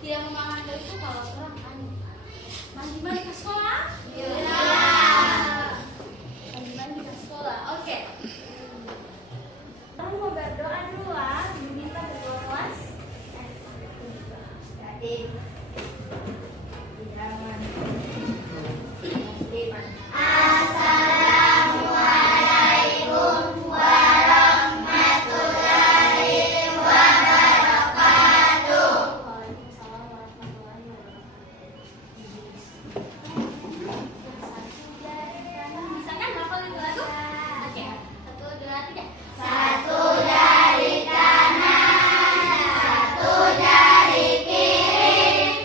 Tidak memakan itu kalau terang kan. Mandi-mandi ke sekolah? Iya. Mandi-mandi ke sekolah. Oke. Kamu mau berdoa dulu ah, diminta berdoa kelas. Adik. Jangan. Assalamualaikum warahmatullahi wabarakatuh. Waalaikumsalam warahmatullahi wabarakatuh. Bisa kan hafalin lagu? Oke. 1, 2, 3. Satu jari kanan, satu jari kiri,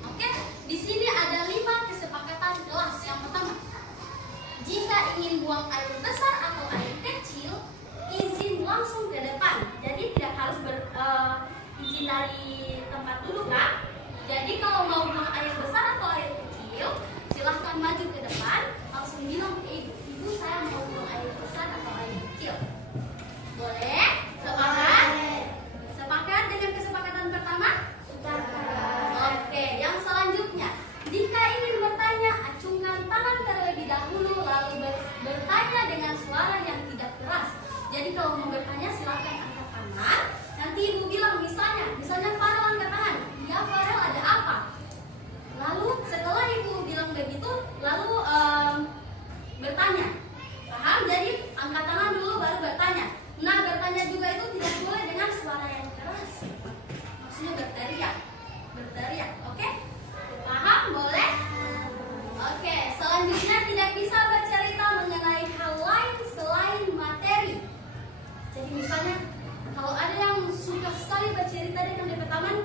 Oke, di sini ada 5 kesepakatan kelas. Yang pertama, jika ingin buang air besar atau air kecil, izin langsung ke depan. Jadi tidak harus izin dari tempat duduk kan? Jadi kalau mau buang air besar atau air kecil, silahkan maju ke depan, langsung bilang ke ibu, saya mau buang air besar atau air kecil. Boleh? Sepakat? Sepakat dengan kesepakatan pertama? Oke, yang selanjutnya, jika ingin bertanya, acungkan tangan terlebih dahulu, lalu bertanya dengan suara yang tidak keras. Jadi kalau mau bertanya silahkan angkat tangan. Nanti ibu bilang misalnya Farel angkat tangan. Ya Farel, ada apa? Lalu setelah ibu bilang begitu, lalu bertanya. Paham? Jadi angkat tangan dulu baru bertanya. Nah, bertanya juga itu tidak boleh dengan suara yang keras. Maksudnya berteriak. Oke? Paham? Boleh? Oke, selanjutnya tidak bisa bercerita mengenai hal lain selain materi. Jadi misalnya kalau ada yang suka sekali bercerita dengan teman-teman,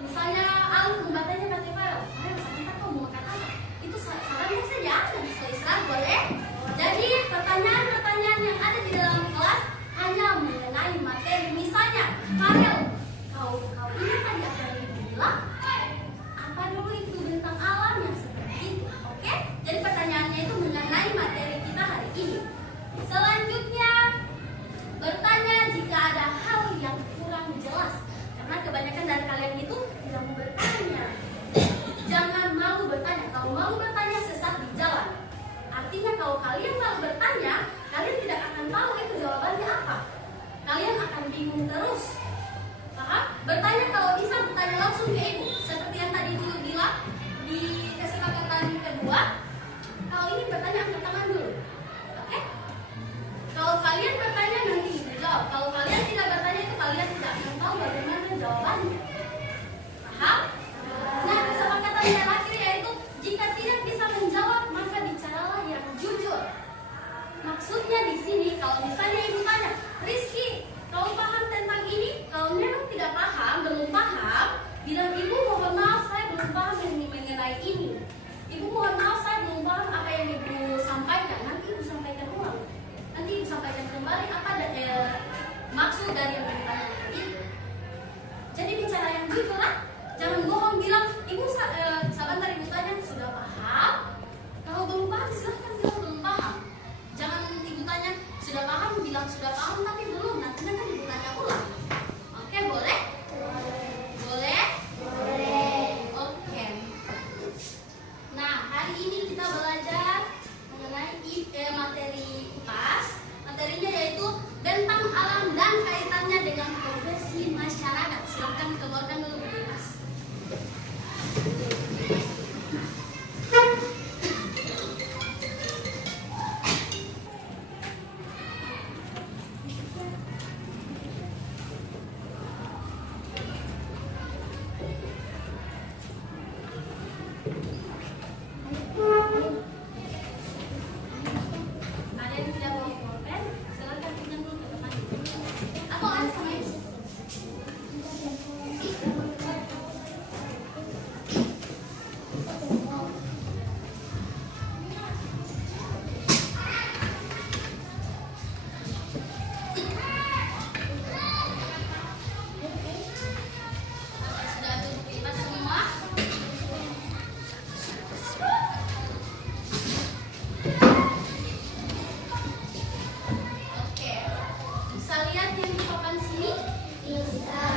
misalnya Alif membatanya pakai file, sebentar kau mau makan apa? Itu sarannya saja, dan selesai boleh. Jadi pertanyaan-pertanyaan yang ada di dalam kelas hanya mengenai materi. Misalnya, Farel, kau ingat tadi apa yang ibu bilang? Apa dulu itu bentang alam yang seperti itu? Oke? Jadi pertanyaannya itu mengenai materi kita hari ini. Selanjutnya, bertanya jika ada hal yang kurang jelas. Karena kebanyakan dari kalian itu tidak mau bertanya. Jangan malu bertanya. Kalau malu bertanya sesat di jalan. Artinya kalau kalian malu bertanya, kalian tidak akan tahu itu jawabannya apa. Kalian akan bingung terus. Paham? Bertanya kalau bisa bertanya langsung ke ibu. Seperti yang tadi dulu bilang di kesepakatan kedua. Kalau ini bertanya angkat tangan dulu. Oke? Kalau kalian bertanya nanti ibu jawab. Kalau kalian tidak bertanya itu kalian tidak akan tahu bagaimana jawabannya. Paham? Nah, kesepakatan yang terakhir yaitu jika tidak bisa menjawab maka bicaralah yang jujur. Maksudnya di sini kalau misalnya ibu tanya, Rizky, kau paham tentang ini? Kalau memang tidak paham, belum paham, bilang ibu mohon maaf saya belum paham mengenai ini. Ibu mohon maaf saya belum paham apa yang ibu sampaikan. Nanti ibu sampaikan ulang. Nanti ibu sampaikan kembali apa maksud dari yang ditanyakan itu. Jadi bicara yang jujur lah. Jangan bohong bilang, ibu sabar ibu tanya sudah paham. Kalau belum paham silahkan bilang belum paham. Jangan ibu tanya sudah paham, bilang sudah paham tapi belum. Nanti kan ibu tanya ulang. Oke, boleh? Boleh? Oke. Nah, hari ini kita belajar mengenai materi IPAS. Materinya yaitu bentang alam dan kaitannya dengan profesi masyarakat. Silahkan keluarkan dulu buku IPAS. Ada yang tidak mau pulpen? Silahkan pinjam dulu ke depan. Atau ada sama ibu? Sudah duduk IPAS semua? Oke, bisa lihat yang di papan sini? Bisa.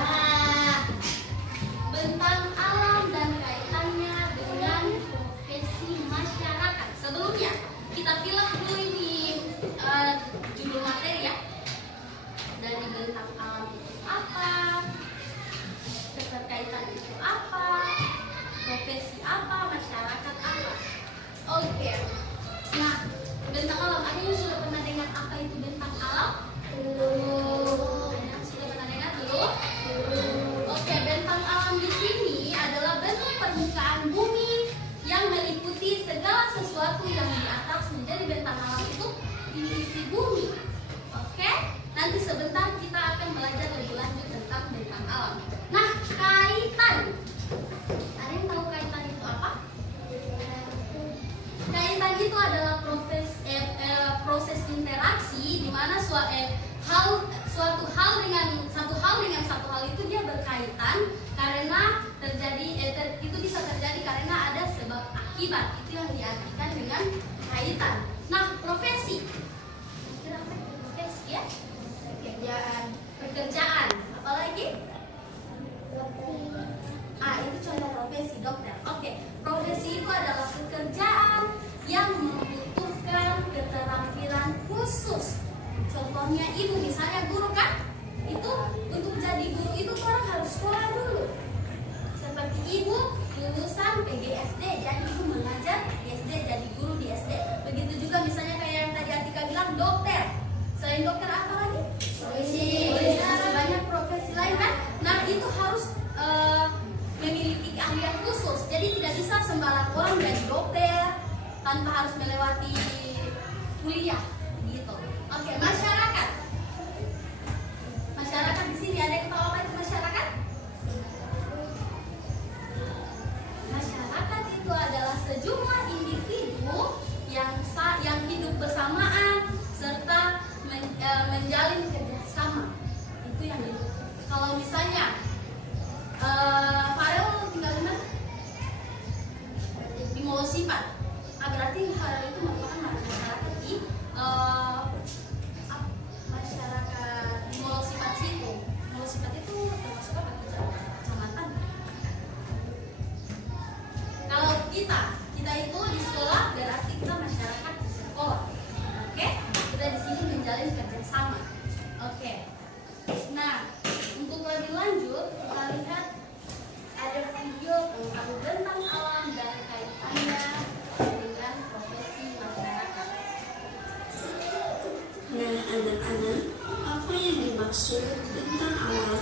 Bentang alam dan kaitannya dengan profesi masyarakat. Sebelumnya kita pilih dulu ini judul materi ya. Dari bentang alam itu apa? Keterkaitan itu apa? Profesi apa? Masyarakat apa? Oke. Nah, bentang alam, ada yang sudah pernah dengar apa itu bentang alam? Sudah pernah dengar belum? Oke, bentang alam di sini adalah bentuk permukaan bumi yang meliputi segala sesuatu yang di atas menjadi bentang alam itu diisi bumi. Oke, nanti sebentar kita akan belajar lebih lanjut tentang bentang alam. Nah, kaitan. Ada yang tahu kaitan? adalah proses interaksi di mana satu hal dengan satu hal itu dia berkaitan karena itu bisa terjadi karena ada sebab akibat. Itu yang diartikan dengan kaitan. Nah, profesi. Kira apa itu profesi ya? Pekerjaan. Apalagi? Itu contoh profesi dokter. Oke, profesi itu adalah pekerjaan yang membutuhkan keterampilan khusus. Contohnya ibu, misalnya guru kan? Itu untuk jadi guru itu orang harus sekolah dulu. Seperti ibu lulusan PGSD, jadi ibu mengajar di SD, jadi guru di SD. Begitu juga misalnya kayak yang tadi Atika bilang dokter. Selain dokter apa lagi? Polisi. Masih banyak profesi lain kan? Nah, itu harus memiliki keahlian khusus. Jadi tidak bisa sembarang orang jadi dokter tanpa harus melewati kuliah gitu. Oke, masyarakat. Masyarakat di sini ada yang tahu apa itu masyarakat? Masyarakat itu adalah sejumlah individu yang hidup bersamaan serta menjalin kerjasama. Itu yang kalau misalnya Farel tinggal di mana? Di Molosipat. Berarti Farel itu merupakan masyarakat di masyarakat di Molosipat situ. Molosipat itu termasuk apa? Kecamatan. Kalau kita itu di sekolah berarti kita masyarakat di sekolah. Oke? Kita di sini menjalin kerjasama. Oke. Nah, untuk lebih lanjut kita lihat ada video tentang bentang alam dan kaitannya dengan profesi masyarakat. Nah, anak-anak, apa yang dimaksud bentang alam?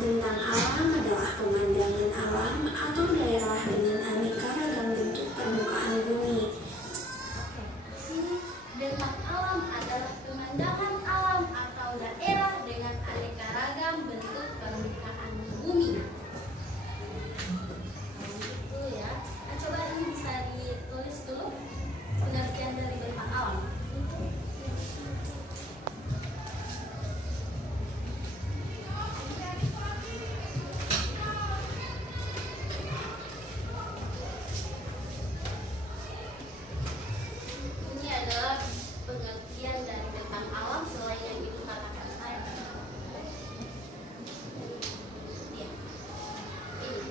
Bentang alam adalah pemandangan alam atau daerah dengan aneka ragam bentuk permukaan bumi. Oke, di sini bentang alam adalah pemandangan alam atau daerah dengan aneka ragam bentuk permukaan bumi. Itu ya. Nah, coba ini bisa ditulis dulu pengertian dari bentang alam. Ini adalah pengertian dari bentang alam selain yang ibu katakan saya. Ya.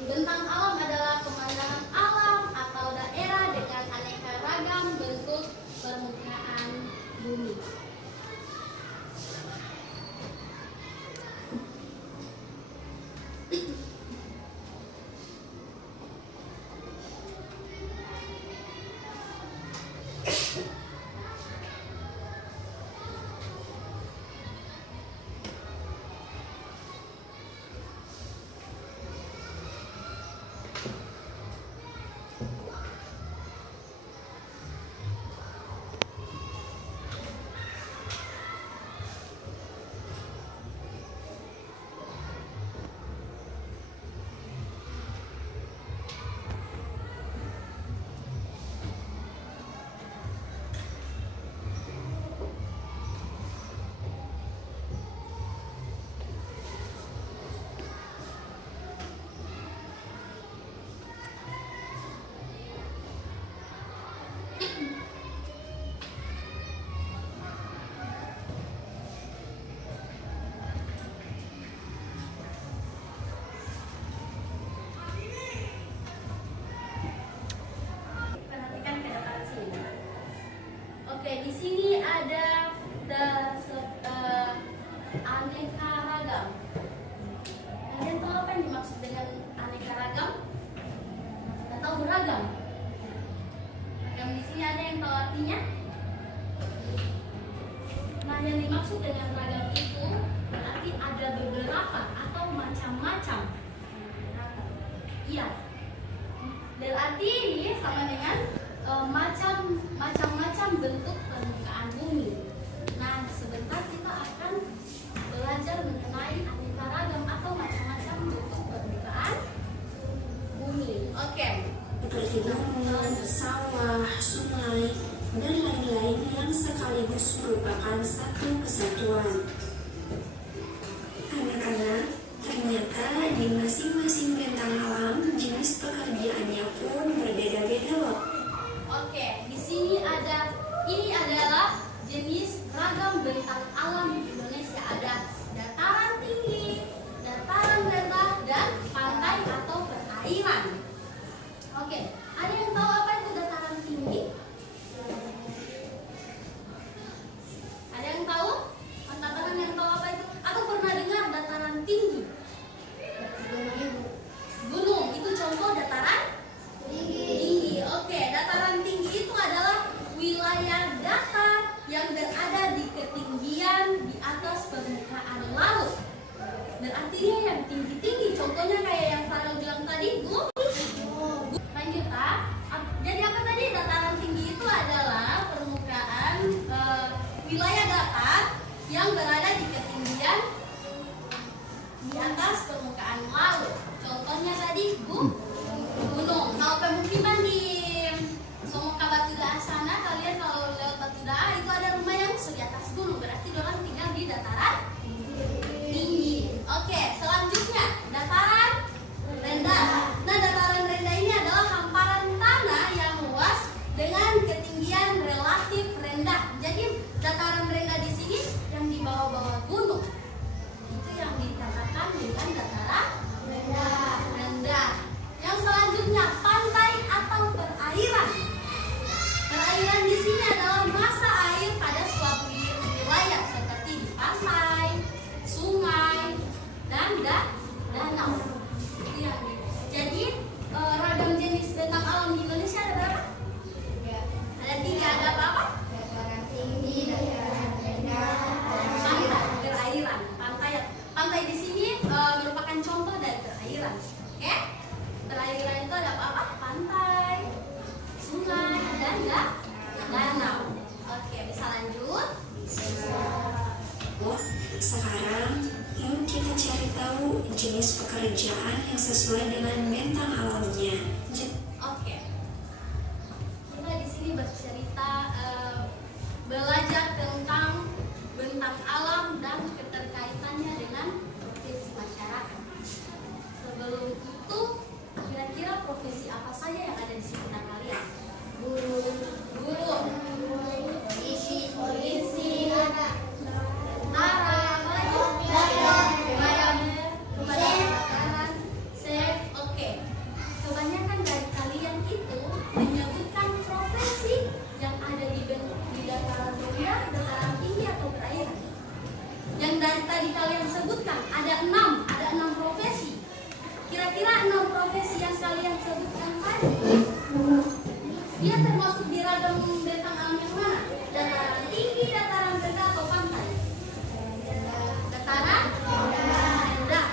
Bentang alam adalah pemandangan alam atau daerah dengan aneka ragam bentuk permukaan bumi. Perhatikan ke depan sini. Oke, di sini ada aneka ragam. Kalian tahu apa yang dimaksud dengan aneka ragam? Atau beragam? Yang di sini ada yang tahu artinya? Nah, yang dimaksud dengan ragam itu berarti ada beberapa atau macam-macam. Iya. Berarti ini sama dengan macam-macam bentuk permukaan bumi. Nah, sebentar kita akan belajar mengenai aneka ragam atau macam-macam bentuk permukaan bumi. Oke. Seperti gunung, sawah, sungai, dan lain-lain yang sekaligus merupakan satu kesatuan. Anak-anak, ternyata di masing-masing bentang alam jenis pekerjaannya pun berbeda-beda loh. Oke, di sini ini adalah jenis ragam bentang alam di Indonesia. Ada dataran tinggi, dataran rendah, dan pantai atau perairan. Oke, ada yang tahu apa itu dataran tinggi? Ada yang tahu? Dataran yang tahu apa itu? Atau pernah dengar dataran tinggi? Gunung, itu contoh dataran tinggi. Oke, dataran tinggi itu adalah wilayah datar yang berada di ketinggian di atas permukaan laut. Berarti dia yang tinggi-tinggi. Contohnya kayak yang Farel bilang tadi, lanjut ah. Jadi apa tadi? Dataran tinggi itu adalah permukaan wilayah datar yang berada di ketinggian di atas permukaan laut. Contohnya tadi gunung. Kalau pemukiman di Somoka Batuda sana, kalian kalau lewat Batuda itu ada rumah yang di atas gunung. Berarti orang tinggal di dataran tinggi. Oke, selanjutnya dataran rendah. Nah, dataran rendah ini adalah hamparan tanah yang luas dengan ketinggian relatif rendah. Jadi dataran rendah di sini yang di bawah-bawah gunung. Itu yang dikatakan dengan dataran rendah. Yang selanjutnya pantai atau perairan. Perairan di sini adalah masa air pada suatu wilayah seperti di pantai, sungai, dan danau. Jadi ragam jenis bentang alam di Indonesia ada berapa? Ada 3. Ada apa-apa? Dataran tinggi, dataran rendah, Pantai, perairan. Pantai di sini merupakan contoh dari perairan. Oke? Perairan itu ada apa-apa? Pantai, sungai, dan danau. Oke, bisa lanjut? Oh, sekarang yuk kita cari tahu jenis pekerjaan yang sesuai dengan bentang alamnya. Oke. Kita di sini bercerita belajar tentang bentang alam dan keterkaitannya dengan profesi masyarakat. Sebelum itu, kira-kira profesi apa saja yang ada di sekitar kalian? Guru, polisi, tentara, apa lagi? Kebakaran, chef. Oke. Kebanyakan dari kalian itu menyebutkan profesi yang ada di dataran rendah, dataran tinggi atau perairan. Yang dari tadi kalian sebutkan ada 6 profesi. Kira-kira 6 profesi yang kalian sebutkan tadi, dia termasuk di ragam bentang alam yang mana? Dataran tinggi, dataran rendah atau pantai? Dataran rendah.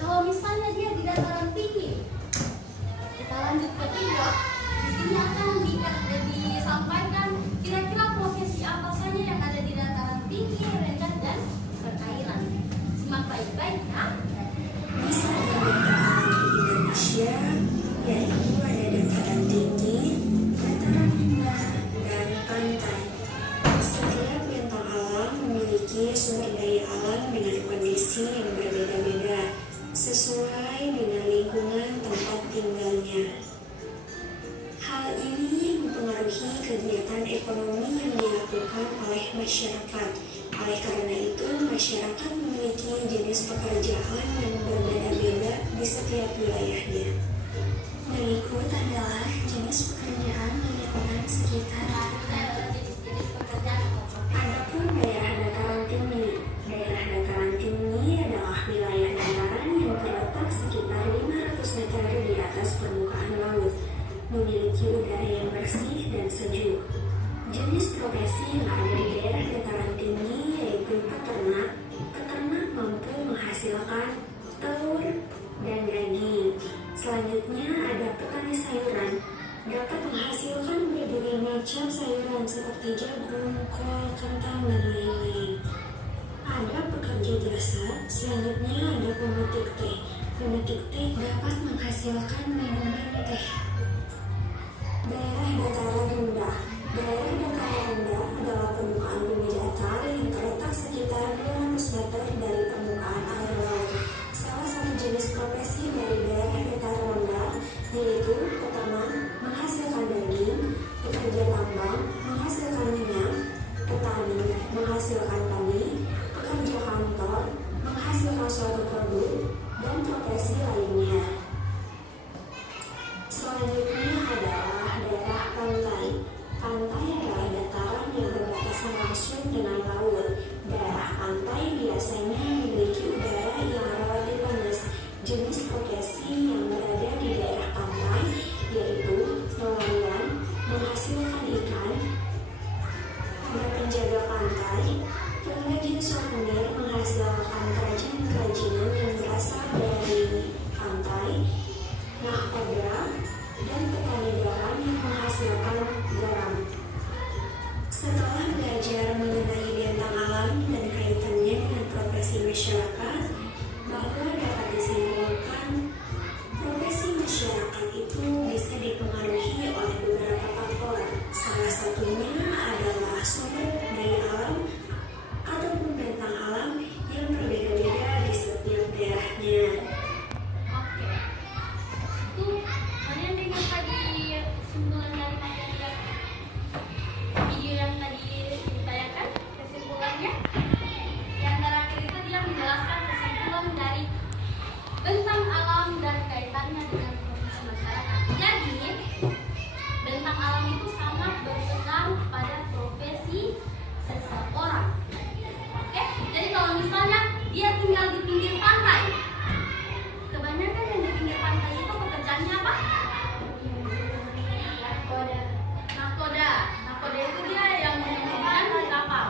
Kalau misalnya dia di dataran tinggi, kita lanjut ke video. Di sini akan disampaikan kira-kira profesi apa saja yang ada di dataran tinggi, rendah, dan perairan. Simak baik-baik ya. Bisa ada bentang alam di Indonesia, yaitu ada dataran tinggi, dataran rendah, dan pantai. Setiap bentang alam memiliki sumber daya alam dengan kondisi yang berbeda-beda, sesuai dengan lingkungan tempat tinggalnya. Hal ini mempengaruhi kegiatan ekonomi yang dilakukan oleh masyarakat. Oleh karena itu, masyarakat memiliki jenis pekerjaan yang berbeda-beda di setiap wilayahnya. Berikut adalah jenis pekerjaan di lingkungan sekitar kita. Adapun daerah dataran tinggi. Daerah dataran tinggi adalah wilayah dataran yang terletak sekitar 500 meter di atas permukaan laut, memiliki udara yang bersih dan sejuk. Jenis profesi yang ada di daerah dataran tinggi yaitu peternak. Peternak mampu menghasilkan telur dan daging. Selanjutnya ada petani sayuran, dapat menghasilkan berbagai macam sayuran seperti jagung, kol, kentang, dan lain-lain. Ada pekerja jasa, selanjutnya ada pemetik teh. Pemetik teh dapat menghasilkan minuman teh. Daerah dataran rendah. menghasilkan tani, pekerja kantor, menghasilkan suatu produk, dan profesi lainnya. Selanjutnya adalah daerah pantai. Pantai adalah dataran yang berbatasan langsung dengan laut. Daerah pantai biasanya memiliki udara yang relatif panas. Jenis profesi yang berada di daerah pantai yaitu nelayan, menghasilkan ikan, ada penjaga pantai, pengrajin souvenir menghasilkan kerajinan-kerajinan yang berasal dari pantai, nahkoda, dan petani garam yang menghasilkan garam. Setelah belajar mengenai bentang alam dan kaitannya dengan profesi masyarakat, bahwa dapat disimpulkan profesi masyarakat itu bisa dipengaruhi oleh beberapa faktor. Salah satunya adalah sumber daya alam ataupun bentang alam yang berbeda-beda di setiap daerahnya. Oke. Itu kalian dengar tadi kesimpulan dari video yang tadi ditayangkan, kesimpulannya yang terakhir itu dia menjelaskan kesimpulan dari bentang alam dan kaitannya dengan profesi masyarakat. Jadi bentang alam itu sangat berpengaruh pada profesi seseorang. Oke, jadi kalau misalnya dia tinggal di pinggir pantai, kebanyakan yang di pinggir pantai itu pekerjaannya apa? Nahkoda itu dia yang menyeberangkan di kapal.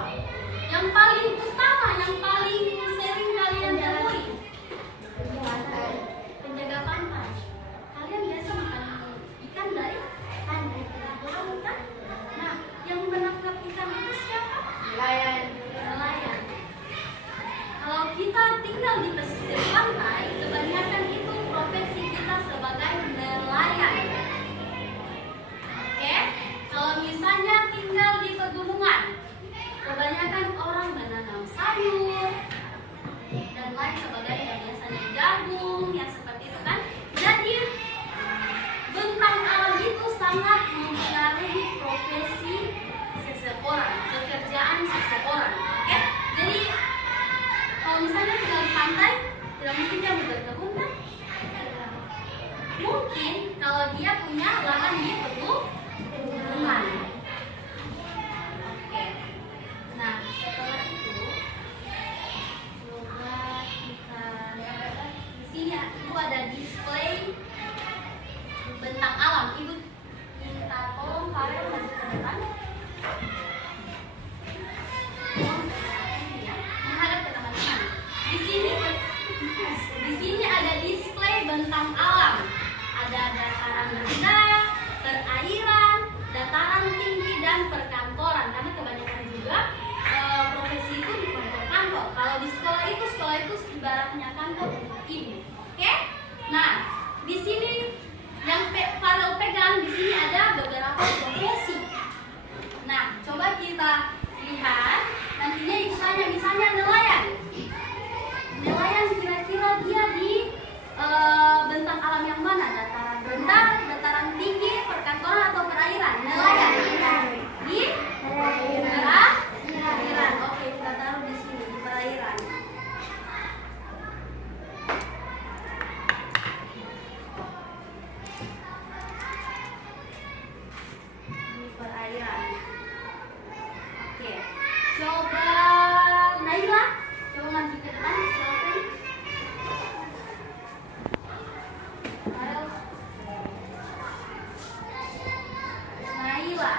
Yang paling utama, yang paling sering kalian temui, penjaga pantai. Kalian biasa makan ikan dari pantai, laut kan? Nah, yang menangkap ikan itu siapa? Nelayan. Kalau kita tinggal di pesisir pantai, kebanyakan itu profesi kita sebagai nelayan. Oke, kalau misalnya tinggal di pegunungan, kebanyakan orang menanam sayur dan lain sebagainya, biasanya jagung, yang seperti itu kan. Jadi bentang alam itu sangat mempengaruhi profesi seseorang, pekerjaan seseorang. Oke, jadi kalau misalnya tinggal di pantai, tidak mungkin dia mau berkebun kan? Mungkin kalau dia punya lahan di pegunungan. Oke. Nah, setelah itu coba kita lihat di sini. Ibu ada display bentang alam. Ibu minta tolong Farel maju ke depan. Menghadap ke teman-teman. Di sini ada display bentang alam. Ada dataran rendah, perairan, dataran tinggi, dan perkantoran. Karena kebanyakan juga profesi itu di kantor-kantor. Kalau di sekolah itu ibaratnya kantor untuk ibu. Oke? Nah, di sini yang Farel pegang, di sini ada beberapa profesi. Nah, coba kita lihat. Nantinya ibu tanya, misalnya nelayan. Nelayan kira-kira dia di bentang alam yang mana? Dataran rendah, dataran tinggi, perkantoran, atau perairan? Nelayan. Di perairan. Oke, kita taruh di sini, di perairan. Di perairan. Oke, coba Naila, coba maju ke depan, silakan. Naila,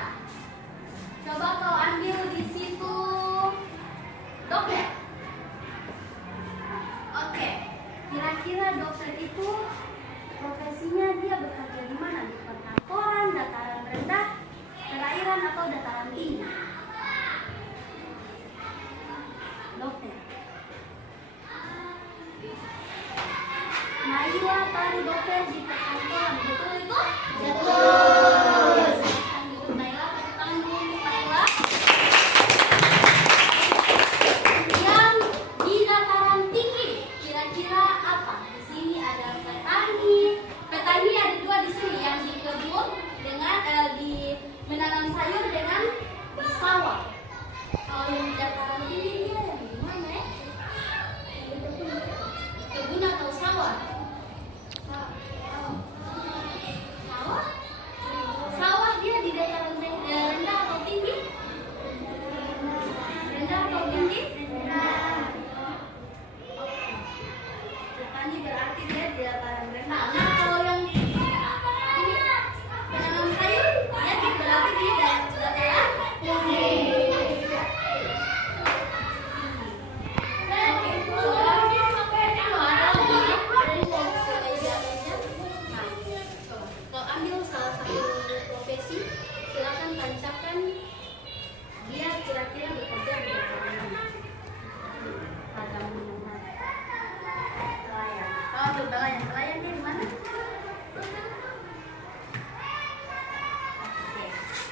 coba kau ambil di situ dokter. Oke, kira-kira dokter itu profesinya dia bekerja di mana? Di perkantoran, dataran rendah, perairan, atau dataran tinggi? Dokter. Naila tadi dokter di perkantoran, betul itu? Betul. Silakan duduk Naila, tepuk tangan dulu untuk Naila. Yang di dataran tinggi, kira-kira apa? Di sini ada petani. Petani ada dua di sini, yang di kebun dengan di menanam sayur dengan di sawah. Kalau yang di dataran tinggi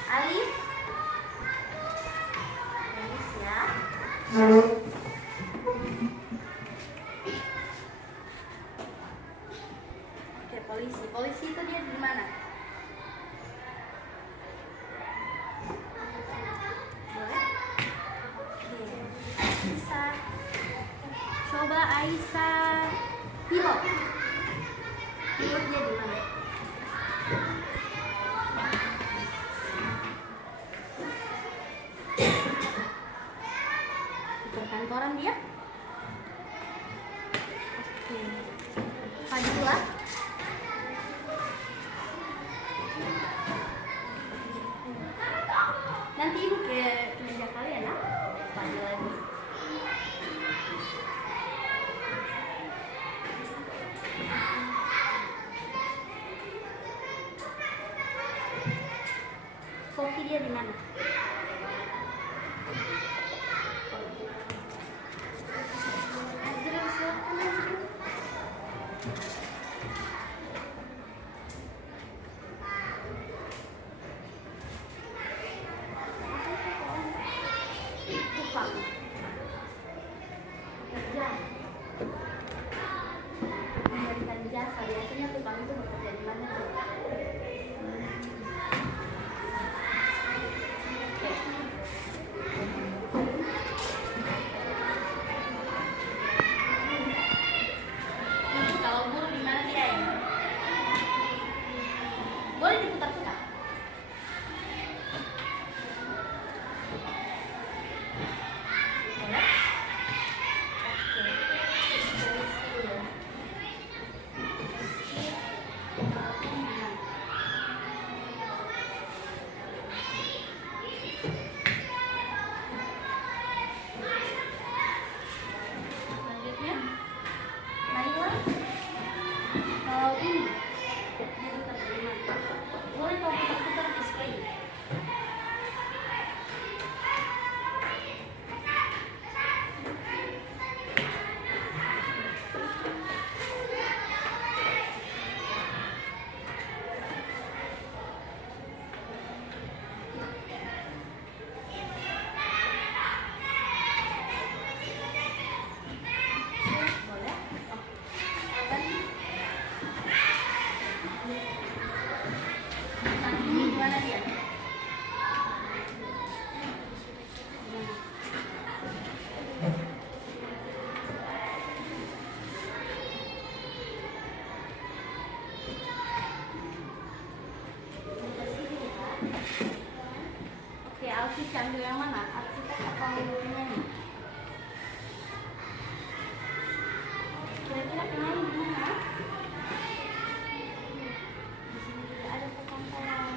Alif. Tulis ya. Oke, polisi. Polisi itu dia di mana? Boleh? Oke. Aisyah. Coba Aisyah. Pilot. Pilot dia di mana? Perkantoran dia? Oke. Fadila. Nanti ibu ke meja kalian ya. Fadila lagi. Foki dia di mana? Azril, silakan Azril. Tupang. Kerja. Memberikan jasa. Biasanya Tupang itu bekerja di mana tuh? Kalau guru di mana dia ya? Boleh diputar-putar. Boleh? Selanjutnya, Naila. Kalau ini, dia putar dari mana? Boleh kau putar-putar display. Boleh? Oh. Nah, ini gimana dia? Oke, Alfi ambil yang mana? Arsitek atau penyanyi? Kira-kira penyanyi di mana? Di sini juga ada perkantoran.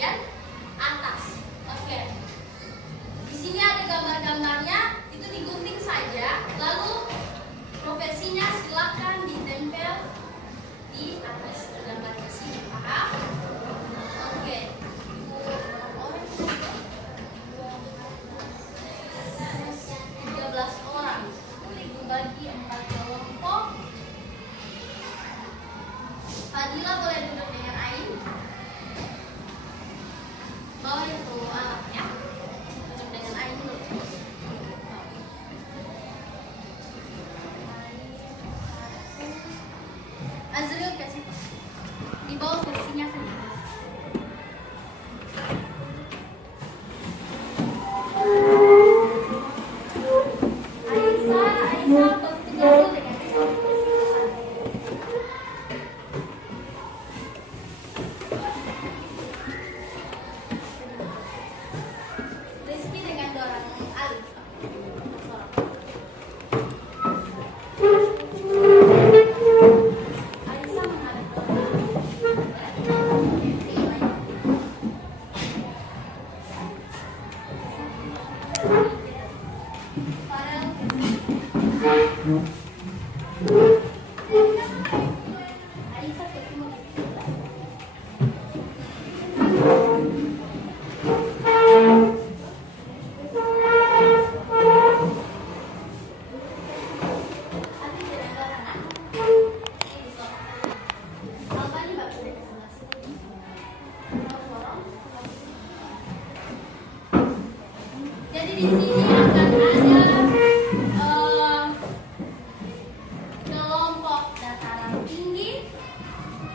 bagian atas. Oke. Di sini ada gambar-gambarnya, itu digunting saja. Lalu profesinya silakan ditempel di atas gambar di sini. Paham? Oke. 13 orang dibagi 4 kelompok. Fadila boleh duduk dengan Ain. Bawa itu alat ya. Duduk dengan Ain dulu. Azril kasih di bawah kursinya saja. Aisyah bertinggal dengan Rizky dengan Dorang Alif. Aisyah menghadap Aisyah ke timur. Jadi di sini akan ada kelompok dataran tinggi,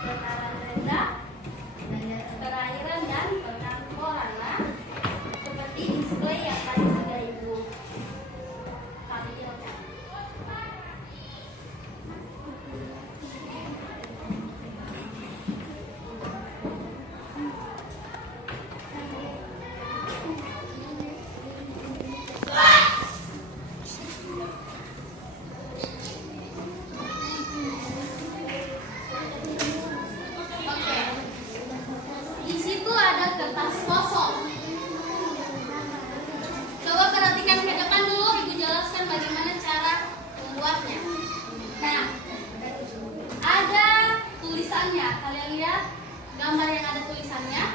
dataran rendah, perairan dan perkantoran. Nah, seperti display yang tadi sudah Ibu tampilkan. Oke. Di situ ada kertas kosong. Coba perhatikan ke depan dulu, Ibu jelaskan bagaimana cara membuatnya. Nah, ada tulisannya. Kalian lihat gambar yang ada tulisannya.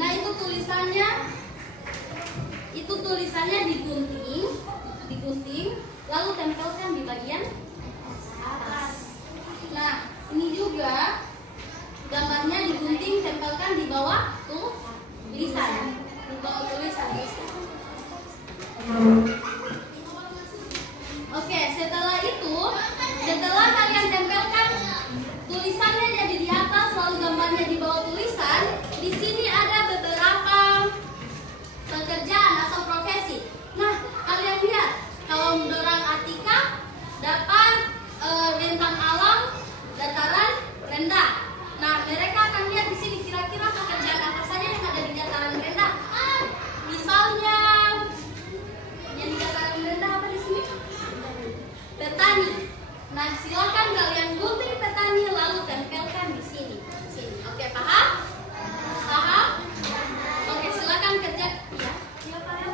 Nah, itu tulisannya digunting, lalu tempelkan di bagian atas. Nah, ini juga gambarnya digunting, tempelkan di bawah tulisan. Di bawah tulisan. Oke, setelah kalian tempelkan tulisannya jadi di atas, lalu gambarnya di bawah tulisan, di sini ada beberapa pekerjaan atau profesi. Nah, kalian lihat, kalau Dorang Atika dapat bentang alam dataran rendah. Nah, mereka akan lihat di sini kira-kira pekerjaan apa saja yang ada di dataran rendah. Misalnya, yang di dataran rendah apa di sini? Petani. Nah, silakan kalian gunting petani lalu tempelkan di sini. Oke, paham? Paham? Oke, silakan kerja. Ya, paham.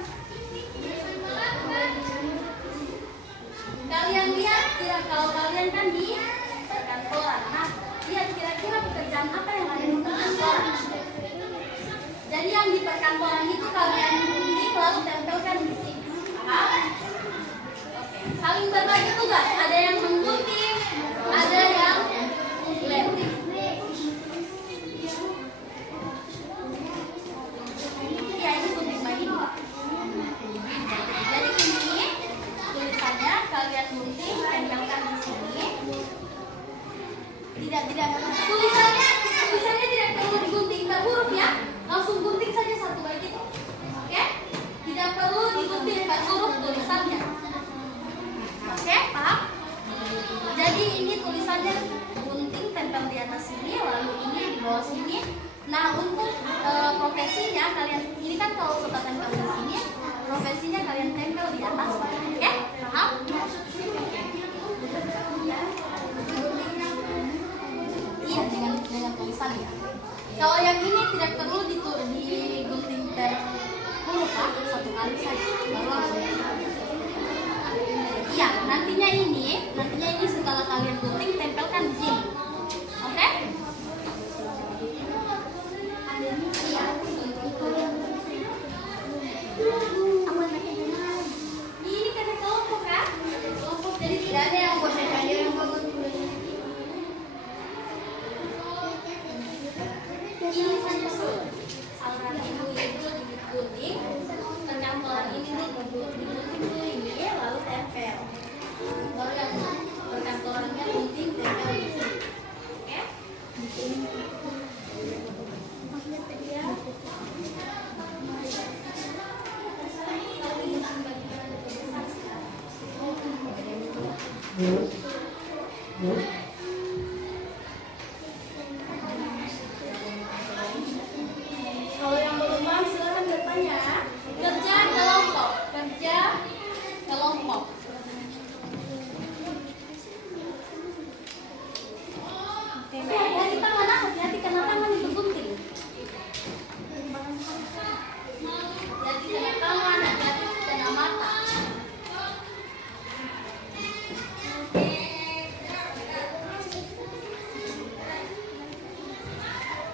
Kalian lihat, kalau kalian kan di perkantoran. Nah, lihat kira-kira pekerjaan apa yang ada di perkantoran. Jadi yang di perkantoran itu kalian gunting lalu tempelkan di sini. Paham? Oke, saling berbagi tugas. Ada yang menggunting, ada yang lem. Ya, ini gunting bagi dua. Jadi ini tulisannya kalian gunting, tempelkan di sini. Tidak. Tulisannya tidak perlu digunting per huruf ya. Langsung gunting saja satu bagi itu. Oke? Tidak perlu digunting per huruf tulisannya. Oke, paham? Jadi ini tulisannya gunting tempel di atas sini, lalu ini di bawah sini. Nah, untuk profesinya kalian ini kan kalau suka tempel di sini, profesinya kalian tempel di atas. Oke? Paham? Iya, dengan tulisan ya. Kalau yang ini tidak perlu per huruf Pak, satu kali saja. Baru langsung. Iya, nantinya ini setelah kalian gunting tempelkan di sini. Oke? Ini kan kelompok kan? Kelompok jadi tidak ada yang bosan saja yang bagus. Ini saja saluran ibu itu digunting, perkantoran ini digunting dulu ini, lalu tempel. Baru yang perkantorannya gunting tempel di sini. Oke? Kalau yang belum paham silahkan bertanya. Kerja kelompok. Hati-hati tangan, hati-hati karena tangan itu gunting. Hati-hati kena tangan, hati-hati kena mata.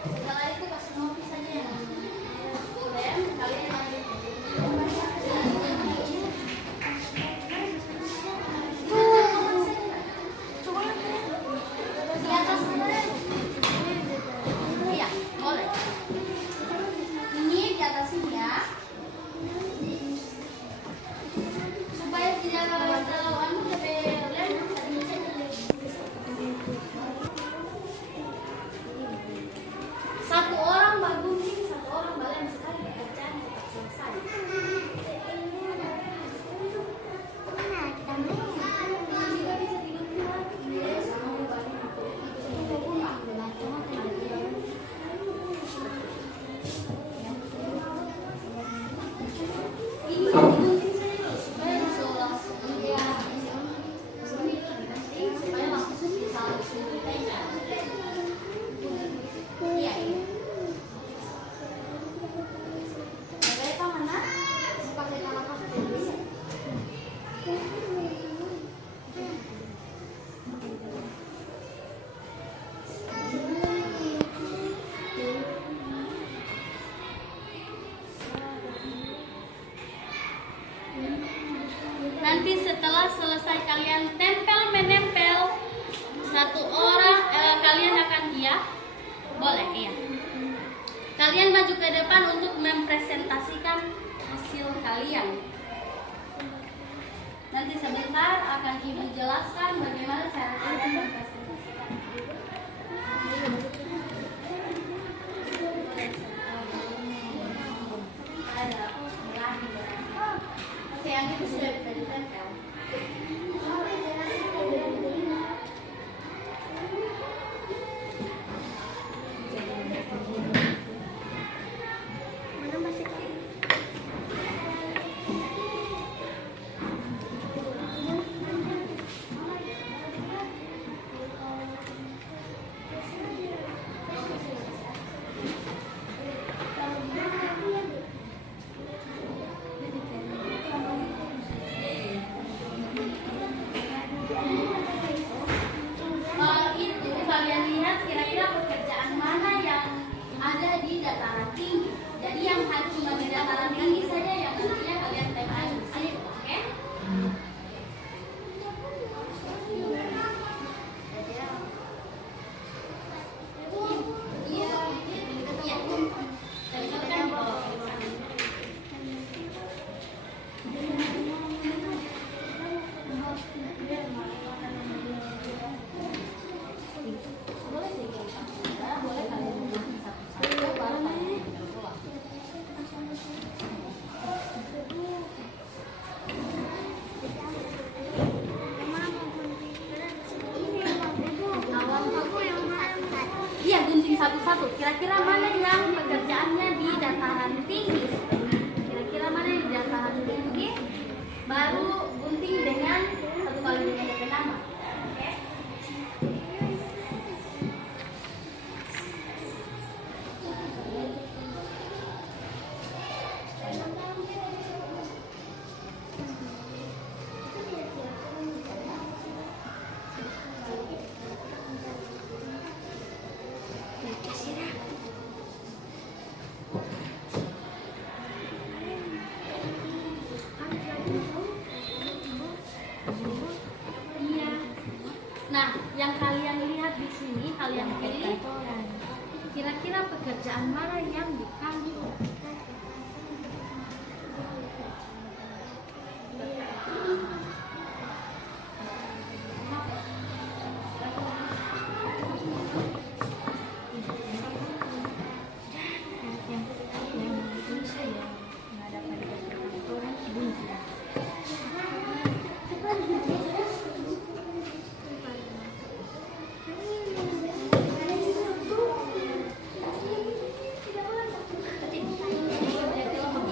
Setelah itu kasih notis saja ya. Kemudian kalian lanjut. Di atas sana. Iya, boleh. Ini di atas sini ya. Supaya tidak terlalu satu orang gunting, satu orang balem sekali pekerjaan cepat selesai. Juga bisa digunting lagi. Sama balem ini digunting saja dulu supaya langsung ya. Supaya langsung bisa langsung ditempel. Iya. Pakai tangan nak? Pakai tangan pakai bisa. Nanti setelah selesai kalian menempel satu orang kalian akan boleh iya. Kalian maju ke depan untuk mempresentasikan hasil kalian. Nanti sebentar akan Ibu jelaskan bagaimana cara kalian mempresentasikan. Ada lagi. Oke, yang itu sudah bisa ditempel. satu-satu. Kira-kira mana yang pekerjaannya di dataran tinggi? Kira-kira mana yang di dataran tinggi? Baru gunting dengan satu kali dengan DP nama. Oke? bahan mana yang dikandung.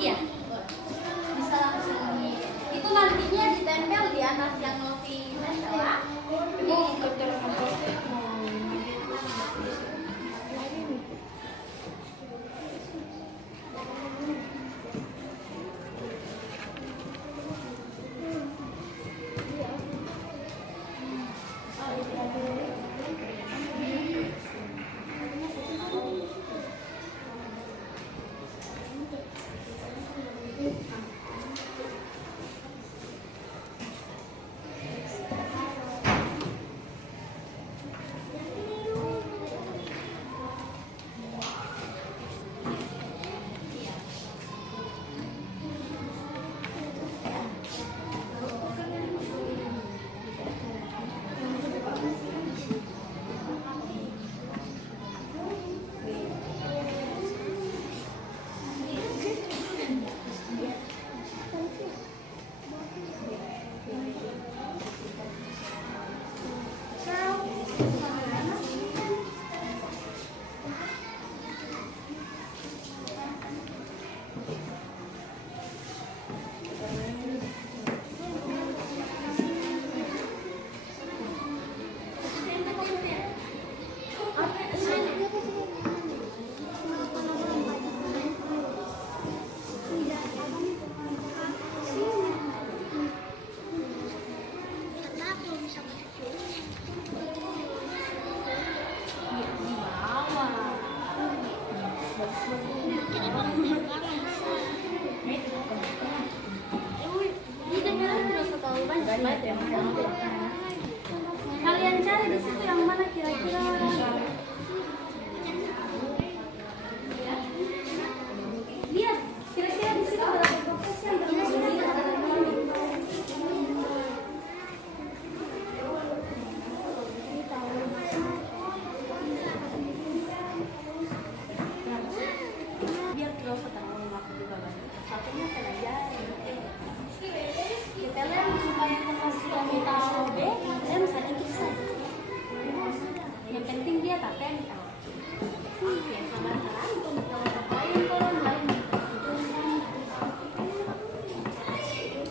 Iya, bisa langsung itu nantinya ditempel di atas yang Novi tempel ya. Kalian cari di situ yang mana kira-kira. Lihat, kira-kira di situ berapa box yang biar terus terlalu waktu juga banyak. Satunya pelajari. Kita lem supaya kepastian tahu deh, lem sedikit saja. Yang penting dia tak tempel. Ya sama untuk lain lain.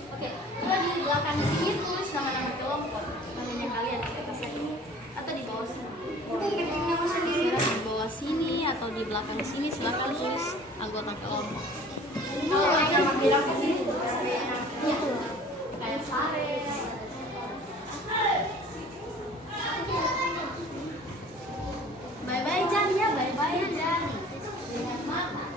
Oke, kalau di belakang sini tulis nama-nama kelompok, namanya kalian atau di bawah sini. Di bawah sini atau di belakang sini silakan tulis anggota kelompok. Kalau yang bilang ke sini kayak sare. Bye-bye Jan ya, bye-bye Jan. Lihat mata.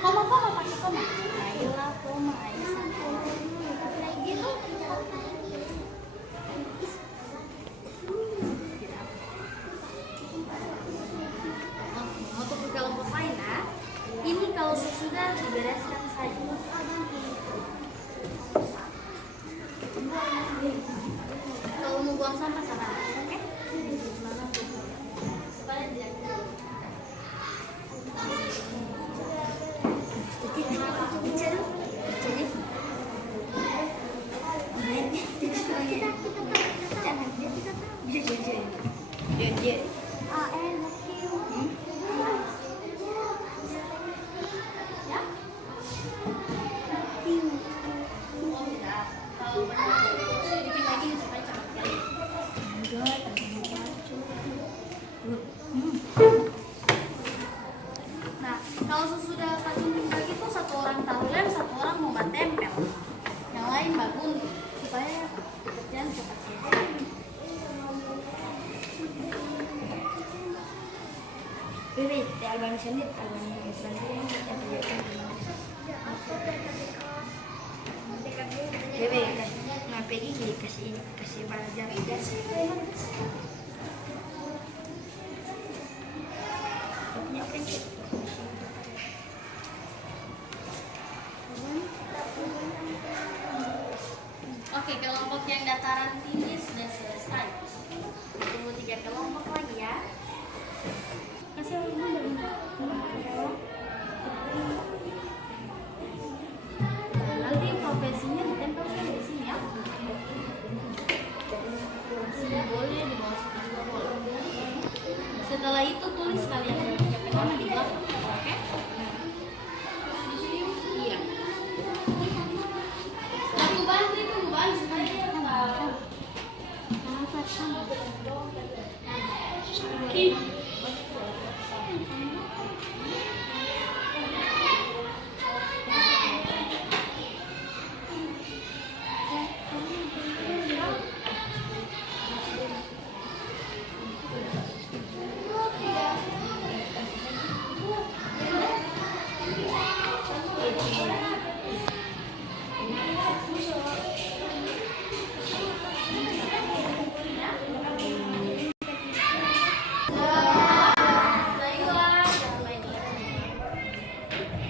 Koma pakai koma. Ayolah koma, Aisyah. Lagi tuh. Untuk kelompok lain nah, ini kalau sudah dibereskan saja. Kalau mau buang sampah sama, oke? Supaya tidak. Bebe, te alban sendiri, alban sendiri, Bebe, nggak pergi kasih belajar. Punya prinsip. Oke, kelompok yang dataran tinggi sudah selesai. Tunggu 3 kelompok lagi ya. Kasih dari nanti profesinya ditempelkan di sini ya. Sini boleh, di bawah sini juga boleh. Setelah itu tulis kalian yang nama di belakang, oke? Iya. Aku bantu itu bukan supaya dia tahu.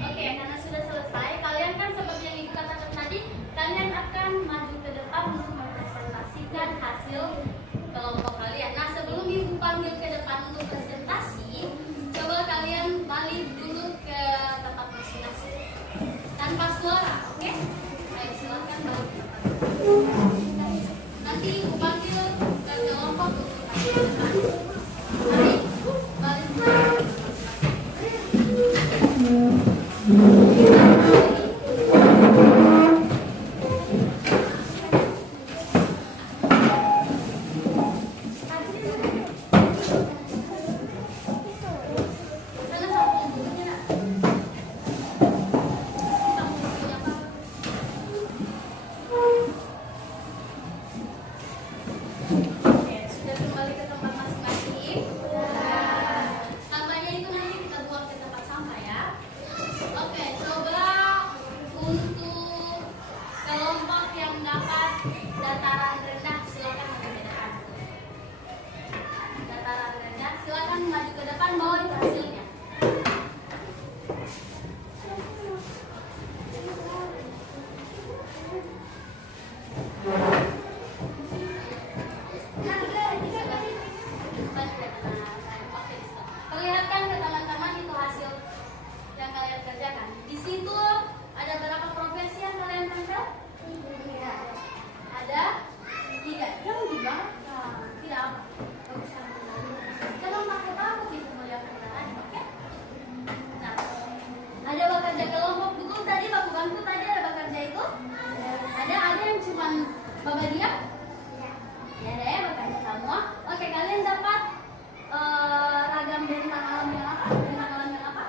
Oke, karena sudah selesai, kalian kan seperti yang ibu katakan tadi, kalian akan maju ke depan untuk mempresentasikan hasil kelompok kalian. Nah, sebelum ibu panggil ke depan untuk presentasi, coba kalian balik dulu ke tempat presentasi tanpa suara, oke? Baik, silakan balik ke tempat. Nanti ibu panggil ke kelompok untuk hasil depan. Mari, balik ke tempat. Sudah kembali ke tempat masing-masing. Sampahnya itu nanti kita buang ke tempat sampah ya. Oke, coba untuk kelompok yang dapat dataran rendah silakan maju ke depan. Dataran rendah silakan maju ke depan, bawa itu hasilnya. Perlihatkan ke teman-teman itu hasil yang kalian kerjakan. Di situ ada berapa profesi yang kalian tempel? Ada 3. Yang di belakang tidak apa? Jangan pakai takut itu melihat kendaraan, oke? Nah, ada bekerja kelompok betul tadi, baku bangku tadi ada bekerja itu? Ada yang cuman bapak diam? Ya ada ya bekerja semua. Oke, kalian dapat ragam bentang alam yang apa? Bentang alam yang apa?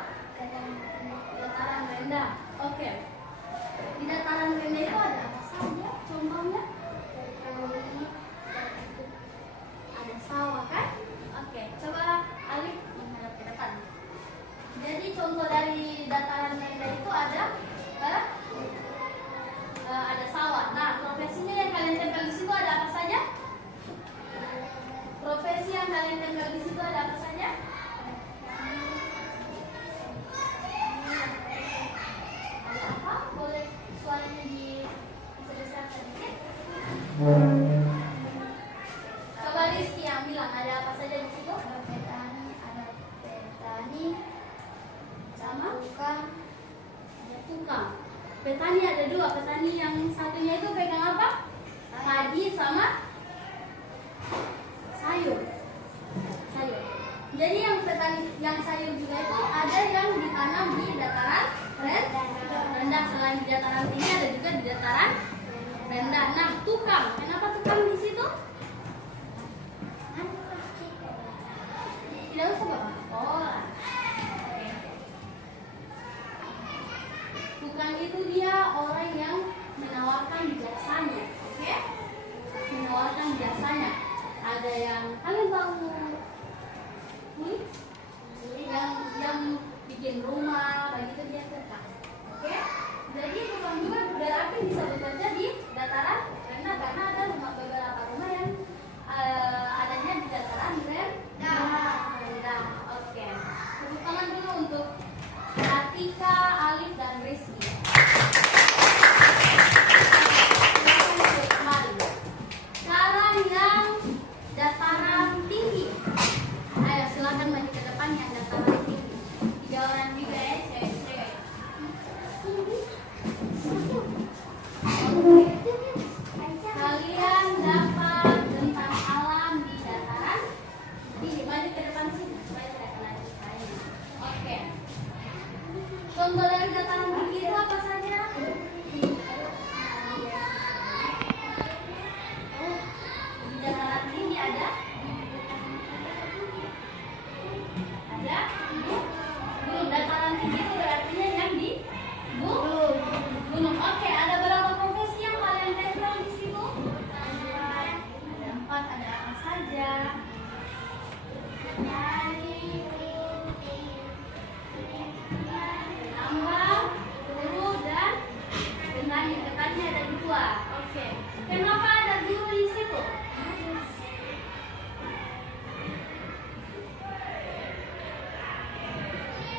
Dataran rendah. Oke. Di dataran rendah itu ada apa saja? Contohnya? Ada sawah kan? Oke. Coba Alif menghadap ke depan. Jadi contoh dari dataran rendah itu ada ada sawah. Nah, profesinya yang kalian tempel di situ ada apa saja? Profesi yang kalian tempel di situ ada apa saja? Ada apa? Boleh suaranya dibesarkan sedikit? Coba Rizky yang bilang ada apa saja di situ? Ada petani, sama tukang. Ada tukang. Petani ada 2. Petani yang satunya itu pegang apa? Padi sama sayur. Jadi yang petani yang sayur juga itu ada yang ditanam di dataran rendah. Selain di dataran tinggi ada juga di dataran rendah. Nah, tukang. Kenapa tukang di situ? Tidak usah Bapak. Oh. Tukang itu dia orang yang menawarkan jasanya, oke? Menawarkan jasanya. Ada yang kalian tahu yang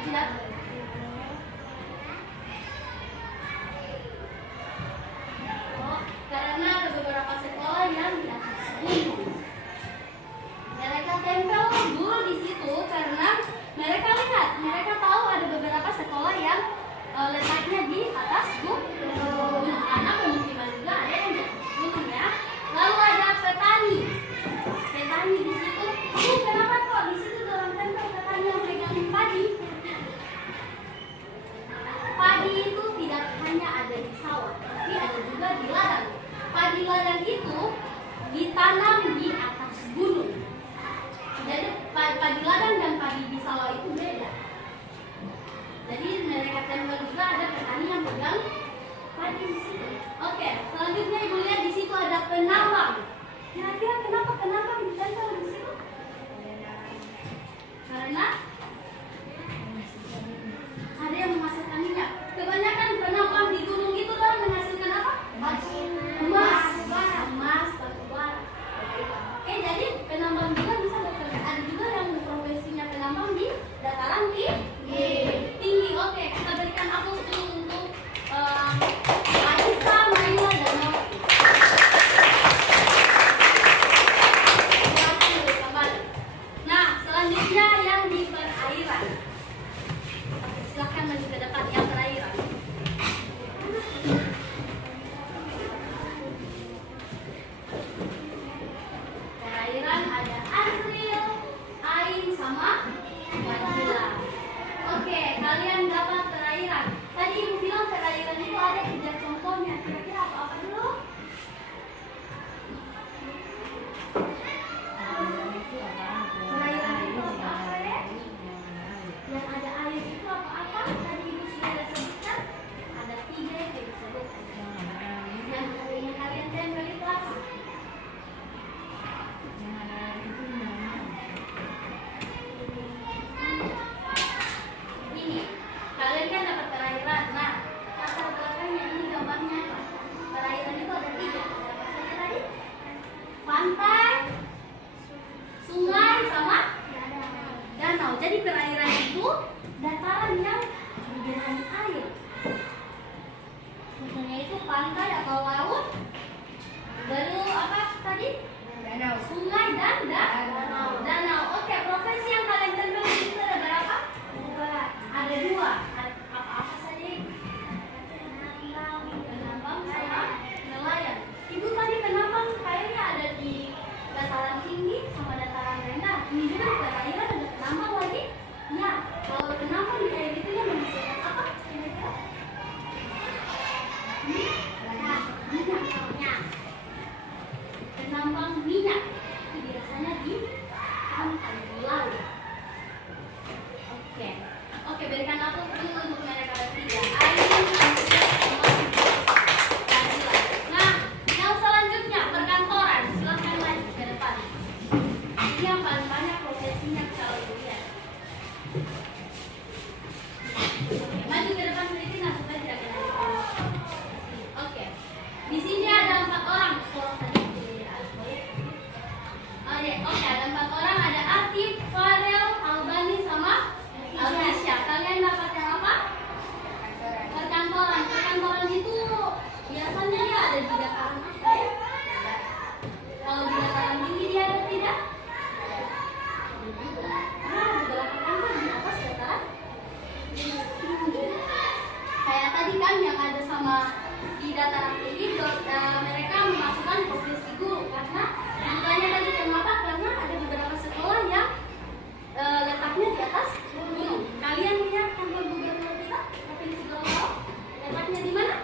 Tidak. Oh, karena ada beberapa sekolah yang di atas gunung. Mereka tempel guru di situ karena mereka lihat, mereka tahu ada beberapa sekolah yang letaknya di atas gunung. Karena pemukiman juga ada yang di atas gunung ya. Lalu ada petani. Petani di situ. Kenapa kok di situ dalam tempel petani yang pegang padi? Padi itu tidak hanya ada di sawah, tapi ada juga di ladang. Padi ladang itu ditanam di atas gunung. Jadi padi ladang dan padi di sawah itu beda. Jadi mereka tempel juga ada petani yang pegang padi di situ. Oke, selanjutnya ibu lihat di situ ada penambang. Kira-kira kenapa penambang ditempel di situ? Karena ada yang menghasilkan minyak. Kebanyakan penambang di gunung itu kan menghasilkan apa? Emas, batu bara. Oke, jadi penambang juga bisa ada juga yang profesinya penambang di dataran tinggi. Oke, kita berikan aplaus dulu untuk Aisyah, Maila, dan Novi. Silakan dulu kembali. Nah, selanjutnya yang di perairan. Silakan maju ke depan yang perairan. Perairan ada Azril, Ain, sama Fadila. Oke, kalian dapat perairan. Tadi ibu bilang perairan itu ada 3 contohnya. Kira-kira apa dulu? Perairan itu apa ya? Yang ada air itu apa? Tadi ibu sudah sebutkan. Ada 3 yang disebutkan. Yang kalian tempel itu apa? Ini, kalian kan dapat perairan. Nah, latar belakangnya ini gambarnya apa? Perairan itu ada 3. Apa saja tadi? Pantai, sungai, sama danau. Jadi perairan itu dataran yang digenangi air. Misalnya itu pantai atau laut. Baru apa tadi? Danau. Sungai dan danau. Oke, profesi yang kalian tempel di situ ada berapa? Ada 2. Apa saja? Penambang sama nelayan. Ibu tadi penambang kayaknya ada di dataran tinggi sama dataran rendah. Ini juga di perairan ada penambang lagi. Ya, kalau penambang di kayak gitu ya menghasilkan apa? Kira-kira? Minyak. Penambang minyak itu biasanya di pantai di laut. Oke, berikan aplaus dulu untuk mereka bertiga. Nah, yang selanjutnya perkantoran. Silakan maju ke depan. Ini yang paling banyak profesinya kalau dilihat. Oke, maju ke depan sedikit nah supaya tidak kena. Oke, di sini ada 4 orang. Oke, ada 4 orang. Ada Atif, Farel, Albani, sama Alvisya. Kalian dapat yang apa? Perkantoran. Perkantoran itu biasanya dia ada di dataran apa ya? Kalau di dataran tinggi dia ada tidak? Nah, beberapa kantor di atas dataran tinggi. Kayak tadi kan yang ada sama di dataran tinggi, mereka memasukkan profesi guru karena ditanya tadi kenapa? Karena ada beberapa sekolah yang letaknya di atas gunung. Kalian lihat kantor gubernur kita, Provinsi Gorontalo, letaknya di mana?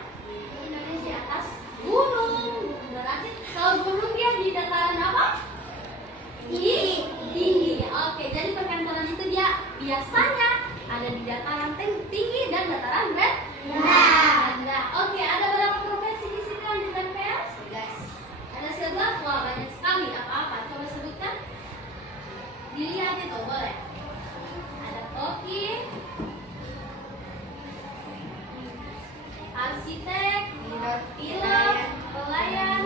Di atas gunung. Berarti kalau gunung dia di dataran apa? Tinggi. Oke, jadi perkantoran itu dia biasanya ada di dataran tinggi dan dataran rendah. Oke, ada berapa profesi di situ yang ditempel? Ada 11. Wah, banyak sekali. Apa-apa? Coba sebutkan. Dilihat itu, boleh. Ada koki, arsitek, pilot, pelayan,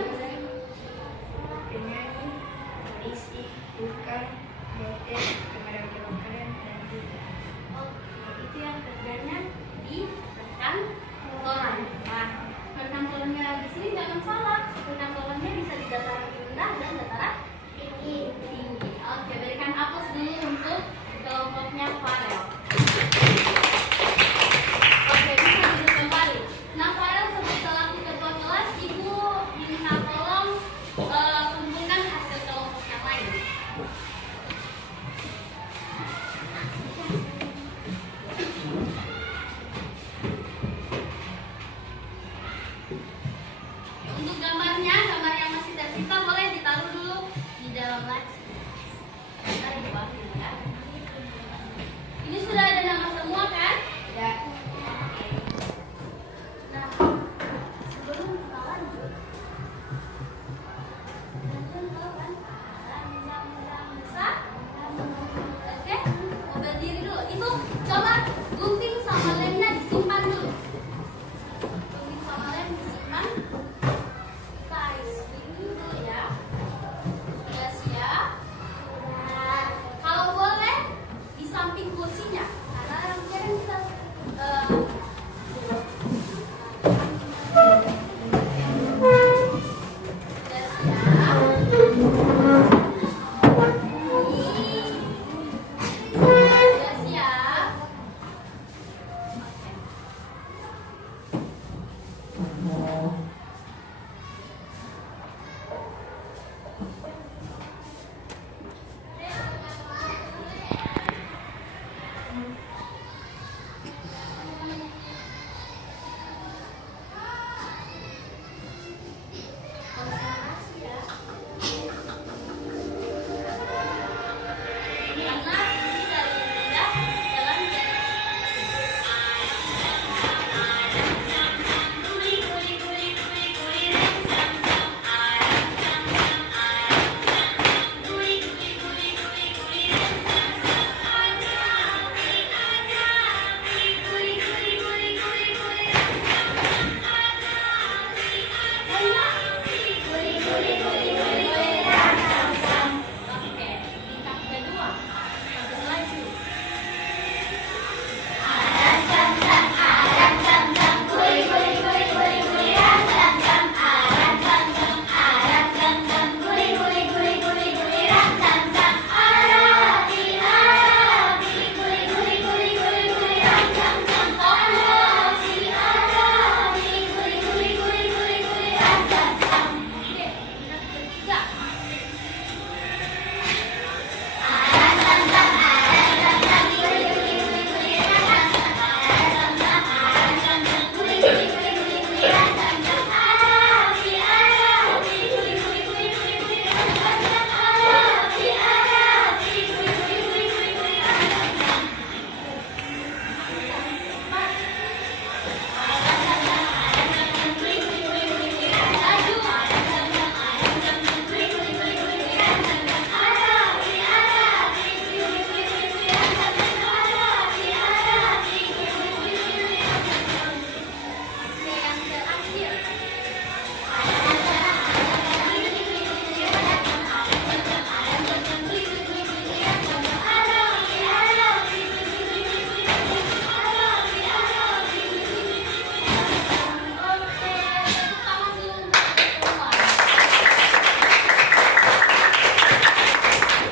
penyanyi, polisi, tukang, dokter, pemadam kebakaran, dan juga itu coba gunting sama lemnya disimpan dulu. Gunting sama lem disimpan. Kita isi ini dulu ya. Sudah siap? Kalau boleh di samping kursinya, karena mungkin kita sudah siap? Sudah siap? Konsentrasi ya. Karena ini dari rendah jalan Oke, tingkat kedua. Habis laju. Oke, tingkat ketiga. Oke, yang terakhir. Oke, tepuk tangan dulu untuk semua.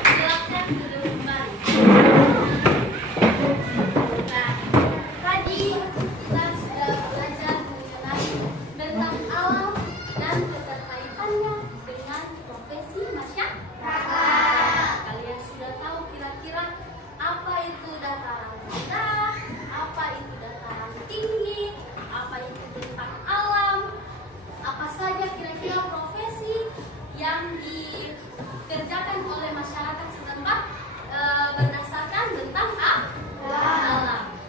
Silakan duduk kembali. Nah, tadi kita sudah belajar mengenai tentang alam dan keterkaitannya dengan profesi masyarakat. Kalian sudah tahu kira-kira apa itu dataran rendah, apa itu dataran tinggi, apa itu tentang alam, apa saja kira-kira profesi yang dikerjakan oleh masyarakat setempat berdasarkan tentang alam.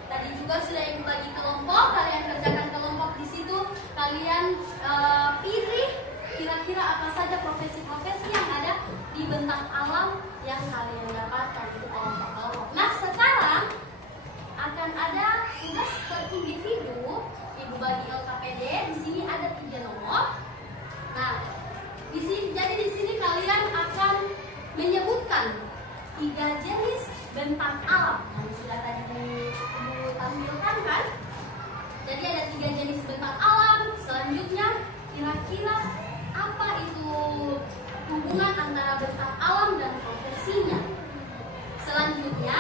Tadi juga sudah ibu bagi kelompok, kalian kerjakan kelompok di situ, kalian pilih kira-kira apa saja profesi-profesi yang ada di bentang alam yang kalian dapatkan di kelompok-kelompok. Nah, sekarang akan ada tugas per individu. Ibu bagi LKPD di sini ada 3 nomor. Nah, jadi di sini kalian akan menyebutkan 3 jenis bentang alam yang sudah tadi Ibu tampilkan kan? Jadi ada 3 jenis bentang alam. Selanjutnya kira-kira apa itu hubungan antara bentang alam dan profesinya? Selanjutnya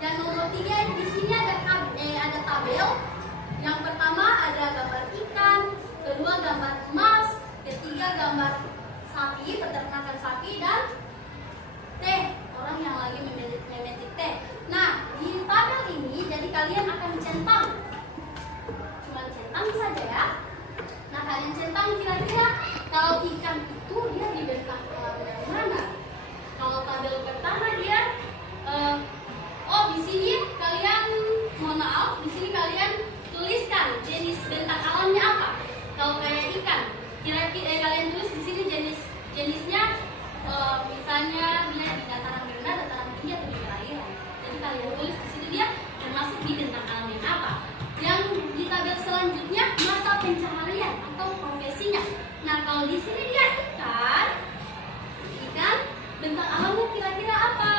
yang nomor 3 di sini ada tabel. Yang pertama ada gambar ikan, kedua gambar emas, ketiga gambar sapi, peternakan sapi, dan teh, orang yang lagi memetik teh. Nah, di tabel ini jadi kalian akan centang, cuma centang saja ya. Nah, kalian centang kira-kira kalau ikan itu dia di bentang alam yang mana? Kalau tabel pertama dia di sini kalian, mohon maaf, di sini kalian tuliskan jenis bentang alamnya apa. Kalau kayak ikan, kira-kira kalian tulis di sini jenisnya, misalnya dia di dataran rendah, dataran tinggi, atau di perairan. Jadi kalian tulis di sini dia sini dia ikan. Ikan bentang alamnya kira-kira apa?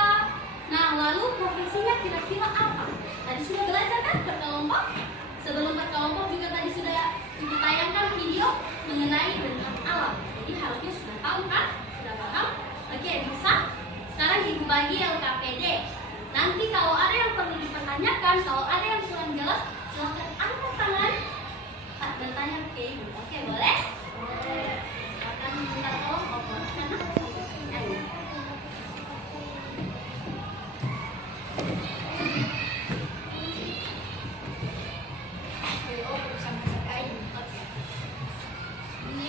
Nah, lalu profesinya kira-kira apa? Tadi sudah belajar kan berkelompok? Sebelum berkelompok juga tadi sudah ibu tayangkan video mengenai bentang alam. Jadi harusnya sudah tahu kan? Sudah paham? Oke, bisa? Sekarang ibu bagi LKPD. Nanti kalau ada yang perlu dipertanyakan, kalau ada yang kurang jelas, silahkan angkat tangan bertanya ke ibu. Oke, boleh? Boleh. Akan minta tolong karena ayo. Bersama sekali. Ini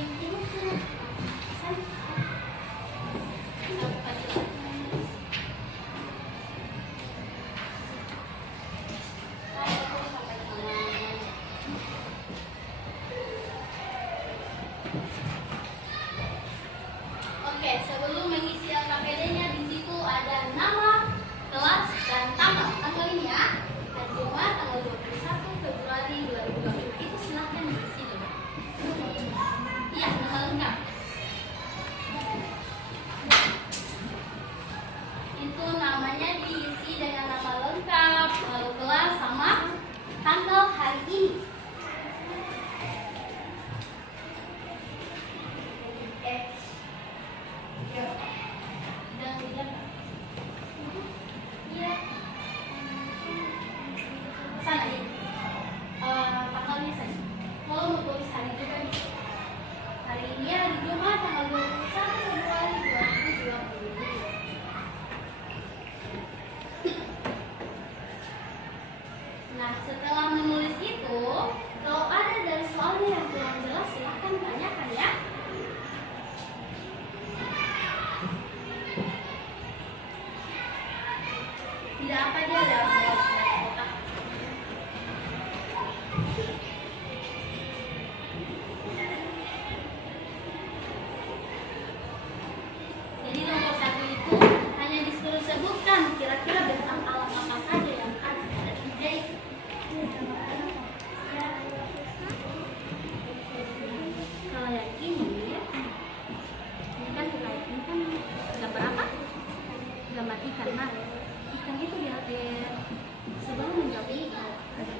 Oke, sebelum mengisi LKPD-nya di situ ada nama, kelas, dan tanggal. Tanggal ini ya, hari Jumat tanggal 21 Februari 2020. Itu silahkan diisi dulu. Iya, nama lengkap. Itu namanya diisi dengan nama lengkap, lalu kelas sama tanggal hari ini. Iya. Sana ya. Tanggalnya saja. Kalau mau tulis hari juga bisa. Hari ini hari Jumat tanggal 21 Februari 2020. Nah, setelah menulis itu, kalau ada dari soalnya yang kurang jelas, silahkan tanyakan ya. Tidak apa dia ada kotak. Jadi nomor 1 itu hanya disuruh sebutkan kira-kira bentang alam apa saja yang ada pada ide. Kalau yang ini kan gambar apa? Gambar ikan. Nah, ikan itu dia sebelum menjawab ini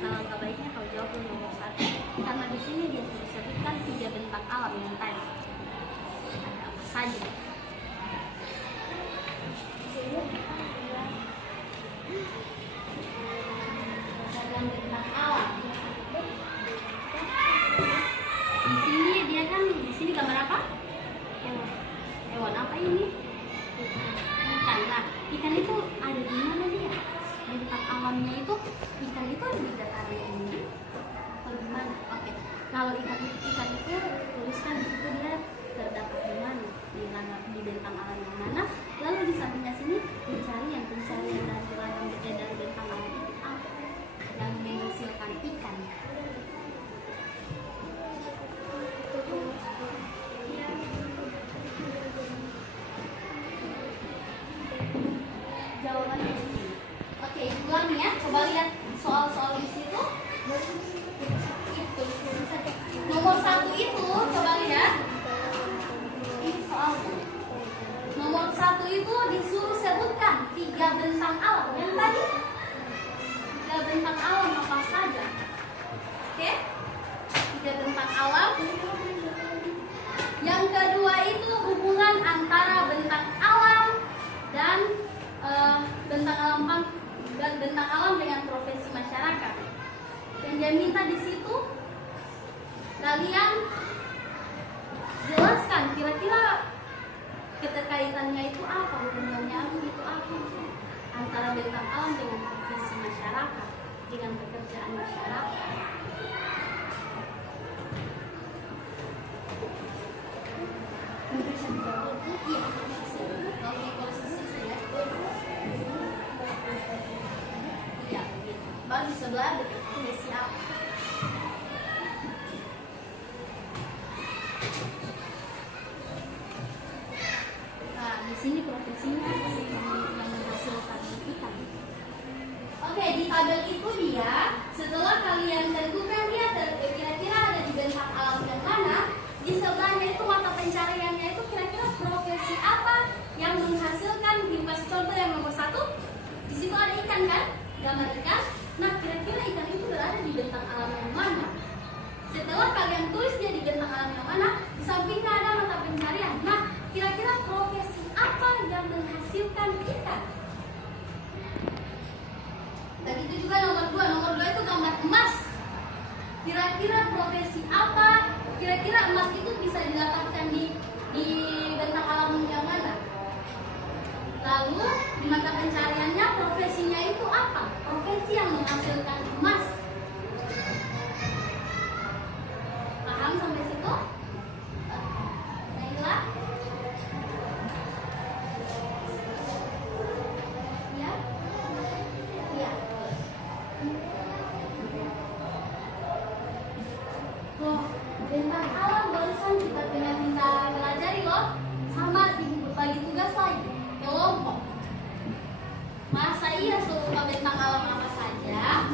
alangkah baiknya kalau jawab nomor 1 karena di sini dia disebutkan 3 bentang alam yang tadi ada apa saja. Ragam bentang alam. Di sini dia kan di sini gambar apa? Hewan apa ini? Ikan. Nah, ikan itu ada di mana dia? Bentang alamnya itu ikan itu ada di dataran ini atau di mana? Oke. Kalau ikan itu tuliskan di situ dia terdapat di mana? Di bentang alam yang mana? Lalu di sampingnya sini pencarian dari ragam dari bentang alam itu apa? Yang menghasilkan ikan. Jawabannya di sini. Oke, ulang ya. Coba lihat soal-soal di situ. Nomor 1 itu coba lihat. Ini soalnya. Nomor 1 itu disuruh sebutkan 3 bentang alam. Yang tadi 3 bentang alam apa saja? Oke? 3 bentang alam. Yang kedua itu hubungan antara bentang alam dan bentang alam dengan profesi masyarakat. Yang dia minta di situ kalian jelaskan kira-kira keterkaitannya itu apa, hubungannya itu apa antara bentang alam dengan profesi masyarakat, dengan pekerjaan masyarakat. Iya. Oke, kalau selesai ya. Iya, gitu. Baru di sebelah udah siap. Nah, di sini profesinya yang menghasilkan ikan. Oke, di tabel itu dia setelah kalian tentukan dia kira-kira ada di bentang alam yang mana, di sebelahnya itu mata pencariannya itu kira-kira profesi apa yang menghasilkan. Kasih contoh yang nomor 1. Di situ ada ikan kan? Gambar ikan. Nah, kira-kira ikan itu berada di bentang alam yang mana? Setelah kalian tulis dia di bentang alam yang mana, di sampingnya ada mata pencarian. Nah, kira-kira profesi apa yang menghasilkan ikan? Begitu juga nomor 2. Nomor 2 itu gambar emas. Kira-kira profesi apa? Kira-kira emas itu bisa didapatkan di bentang alam yang mana? Lalu di mata pencariannya profesinya itu apa? Profesi yang menghasilkan emas. Paham sampai situ? Baiklah. Ya? Ya. Loh, bentang alam barusan kita pelajari loh. Sama bagi tugas lagi. Kelompok. Masa iya suka bentang alam apa saja?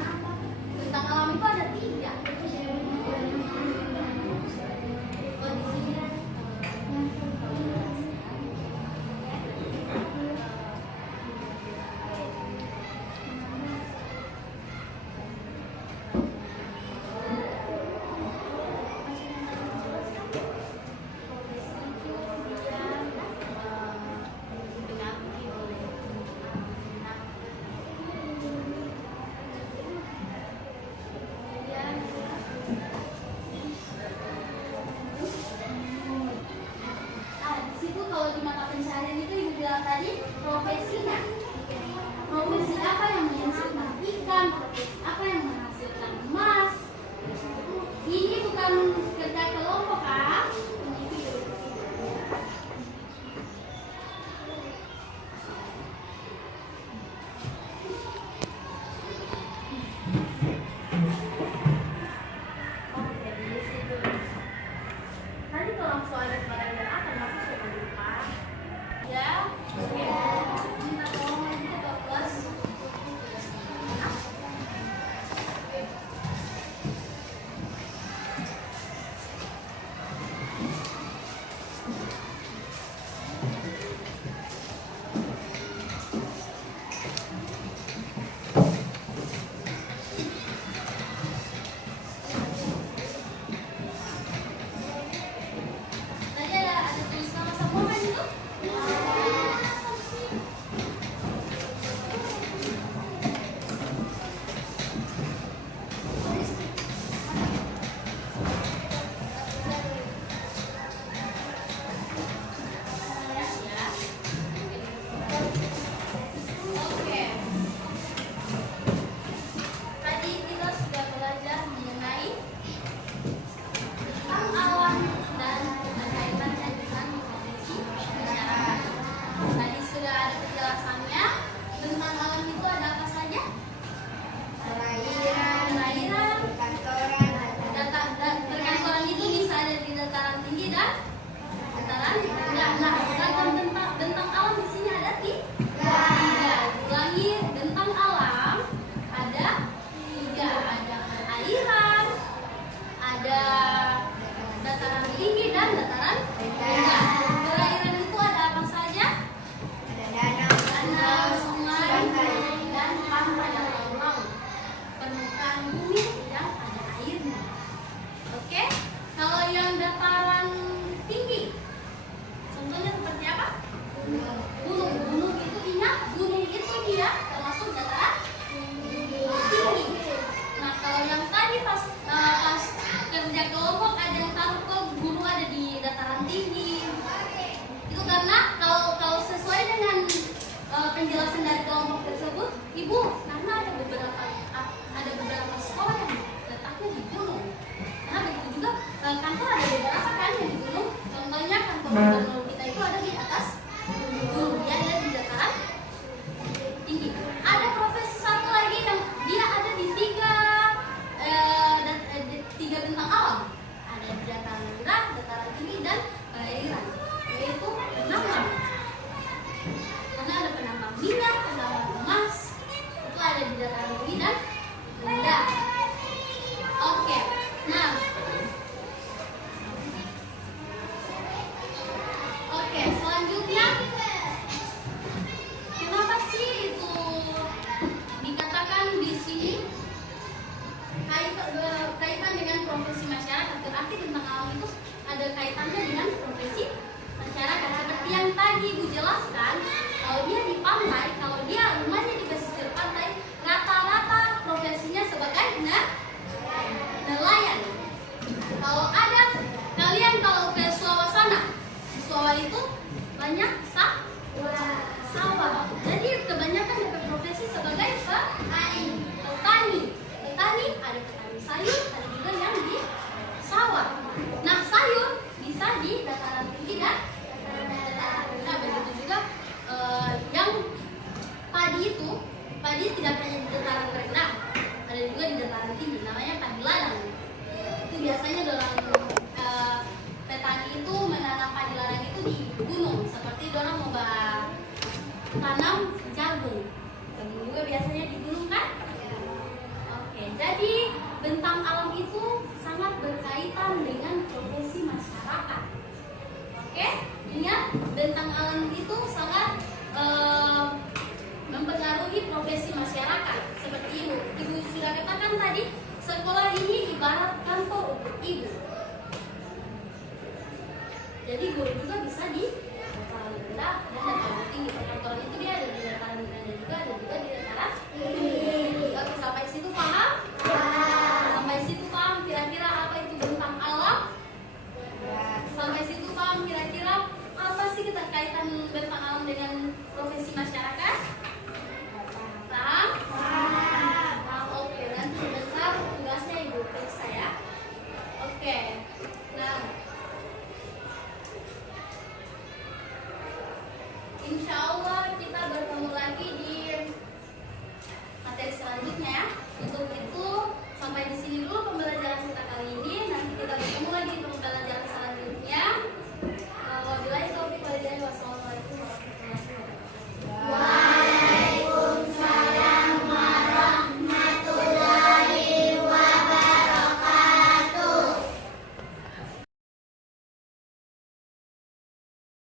Insya